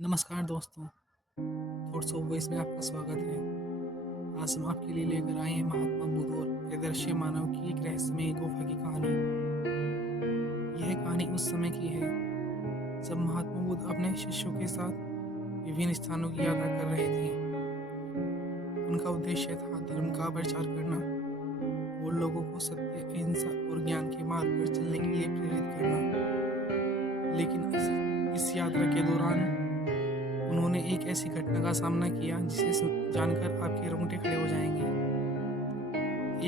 नमस्कार दोस्तों, thoughts of voice में आपका स्वागत है। आज हम आपके लिए लेकर आए हैं महात्मा बुद्ध और आदर्श मानव की एक रहस्यमय गुफा की कहानी। यह कहानी उस समय की है जब महात्मा बुद्ध अपने शिष्यों के साथ विभिन्न स्थानों की यात्रा कर रहे थे। उनका उद्देश्य था धर्म का प्रचार करना और लोगों को सत्य, अहिंसा और ज्ञान के मार्ग पर चलने के लिए प्रेरित करना। लेकिन इस यात्रा के दौरान उन्होंने एक ऐसी घटना का सामना किया जिसे जानकर आपके रोंगटे खड़े हो जाएंगे।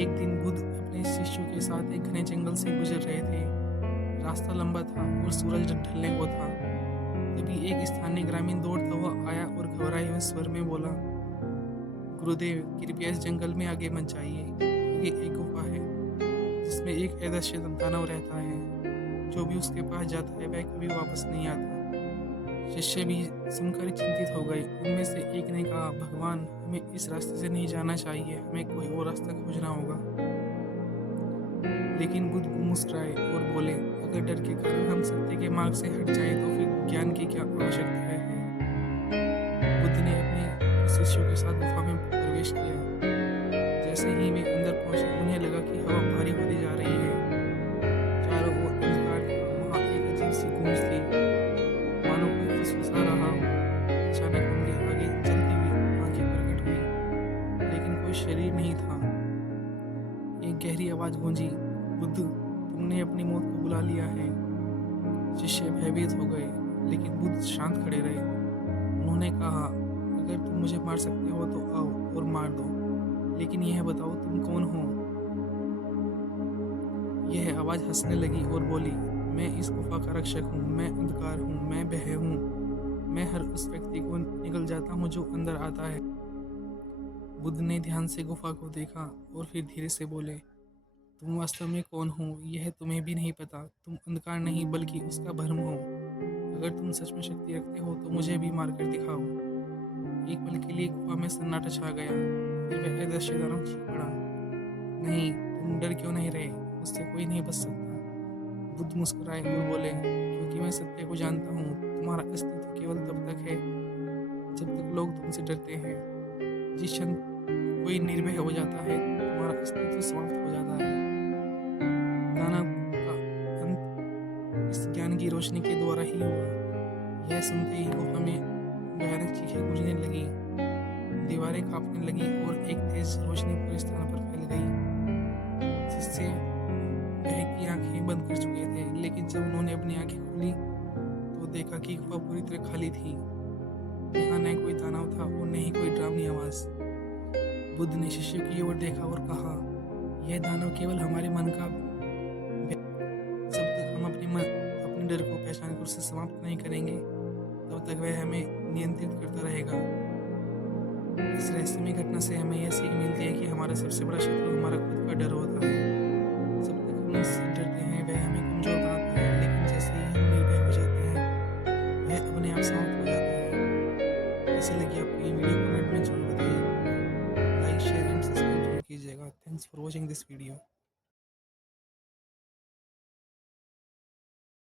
एक दिन बुद्ध अपने शिष्यों के साथ एक घने जंगल से गुजर रहे थे। रास्ता लंबा था और सूरज ढलने को था। तभी एक स्थानीय ग्रामीण दौड़ता हुआ आया और घबराए हुए स्वर में बोला, गुरुदेव, कृपया इस जंगल में आगे मत जाइए। आगे एक गुफा है जिसमें एक आदर्श दानव रहता है। जो भी उसके पास जाता है वह कभी वापस नहीं आता। शिष्य भी सुनकर चिंतित हो गए। उनमें से एक ने कहा, भगवान, हमें इस रास्ते से नहीं जाना चाहिए, हमें कोई और रास्ता खोजना होगा। लेकिन बुद्ध मुस्कुराए और बोले, अगर डर के कारण हम सत्य के मार्ग से हट जाए तो फिर ज्ञान की क्या आवश्यकता है। बुद्ध ने अपने शिष्यों के साथ गुफा में प्रवेश किया। जैसे ही वे अंदर पहुंचे उन्हें लगा कि हवा भारी होती जा रही है। चारों ओर अंधकार था। वहां एक अजीब सी गूंज थी, मानो कोई फुसफुसा रहा हो। अचानक उनके आगे जलती हुई आंखें प्रकट हुई, लेकिन कोई शरीर नहीं था। एक गहरी आवाज गूंजी, बुद्ध, तुमने अपनी मौत को बुला लिया है। शिष्य भयभीत हो गए, लेकिन बुद्ध शांत खड़े रहे। उन्होंने कहा, अगर तुम मुझे मार सकते हो तो आओ और मार दो, लेकिन यह बताओ तुम कौन हो। यह आवाज हंसने लगी और बोली, मैं इस गुफा का रक्षक हूँ, मैं अंधकार हूँ, मैं भय हूँ, मैं हर उस व्यक्ति को निगल जाता हूँ जो अंदर आता है। बुद्ध ने ध्यान से गुफा को देखा और फिर धीरे से बोले, तुम वास्तव में कौन हो यह तुम्हें भी नहीं पता। तुम अंधकार नहीं बल्कि उसका भ्रम हो। अगर तुम सच में शक्ति रखते हो तो मुझे भी मारकर दिखाओ। एक पल के लिए गुफा में सन्नाटा छा गया। फिर वह अदृश्य दानव चीख पड़ा, नहीं, तुम डर क्यों नहीं रहे, मुझसे कोई नहीं बच सकता। बुद्ध मुस्कुराए और बोले, क्योंकि मैं सत्य को जानता हूँ। तुम्हारा अस्तित्व केवल तब तक है जब तक लोग तुमसे डरते हैं। जिस क्षण कोई निर्भय हो जाता है तुम्हारा अस्तित्व समाप्त हो जाता है। दानव का अंत इस ज्ञान की रोशनी के द्वारा ही हुआ। यह सुनते ही गुफा में भयानक चीखें गूंजने लगी, दीवारें कांपने लगी और एक तेज रोशनी पूरे स्थान पर फैल गई। जिससे वह की आंखें बंद कर चुके थे, लेकिन जब उन्होंने अपनी आंखें खोली तो देखा कि गुफा पूरी तरह खाली थी। यहाँ न कोई दानव था और न ही कोई डरावनी आवाज। बुद्ध ने शिष्य की ओर देखा और कहा, यह दानव केवल हमारे मन का जब तक हम अपने डर को पहचान कर उसे समाप्त नहीं करेंगे तब तक वह हमें नियंत्रित करता रहेगा। इस रहस्यमय घटना से हमें यह सीख मिलती है कि हमारा सबसे बड़ा शत्रु हमारा खुद का डर होता है। जब तक हम इससे डरते हैं वह हमें कमजोर बनाता है, लेकिन जैसे ही हम निर्भय हो जाते हैं वह अपने आप समाप्त हो जाता है। कैसी लगी आपको ये वीडियो, कमेंट में जरूर बताइए। लाइक, शेयर एंड सब्सक्राइब जरूर कीजिएगा। Thanks for watching this video.